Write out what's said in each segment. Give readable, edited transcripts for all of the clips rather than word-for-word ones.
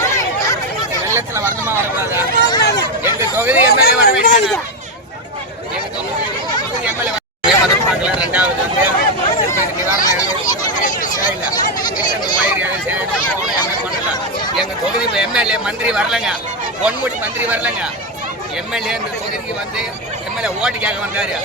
வெள்ளத்துல வரணுமா வரக்கூடாதா? எங்க தொகுதி எம்எல்ஏ வர வேண்டியது. எங்க தொகுதி எம்எல்ஏ பார்க்கல. ரெண்டாவது வந்து எங்க தொகுதி எம்எல்ஏ மந்திரி வரலங்க, பொன்முடி மந்திரி வரலங்க. எம்எல்ஏ இந்த தொகுதிக்கு வந்து எம்எல்ஏ ஓட்டு கேட்க வந்தாரு.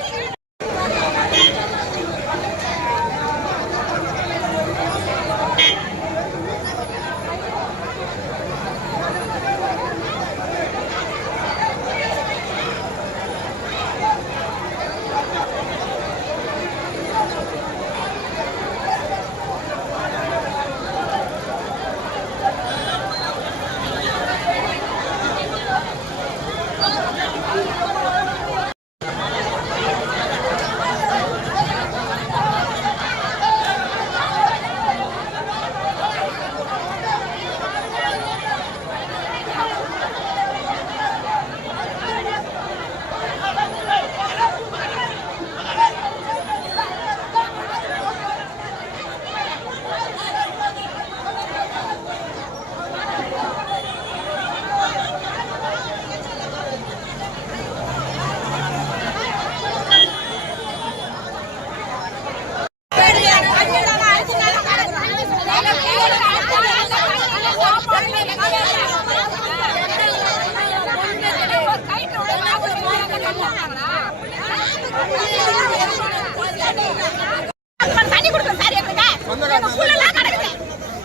தண்ணி கொடுக்கணும் சார். எங்க புள்ளலாம் நடக்குது.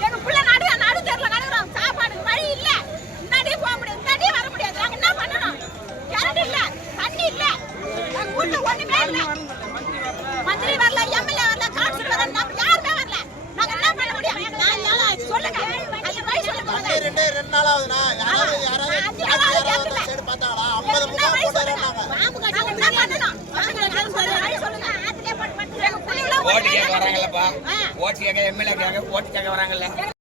எங்க புள்ள நடு தெருல நடக்குறோம். சாப்பாடு வழி இல்ல. முன்னாடியே போக முடியாது, முன்னாடியே வர முடியாது. நாங்க என்ன பண்ணணும்? கரண்ட் இல்ல, தண்ணி இல்ல, எங்க ஊர்ல ஒண்ணுமே இல்ல. மந்திரி வரல, எம்எல்ஏ வரல, கவுன்சிலர் வரல, நம்ம யாருமே வரல. நாங்க என்ன பண்ண முடியும்? சொல்லுங்க, அந்த வழி சொல்லுங்க. ரெண்டு நாளாவதுனா யாராவது சைடு பார்த்தாங்களா? 50 முகாம் போடுறாங்க. ஓட்டு கேட்க வராங்கல்லப்பா, ஓட்டு கேட்க எம்எல்ஏ கேட்க ஓட்டு கேட்க வராங்கல்ல.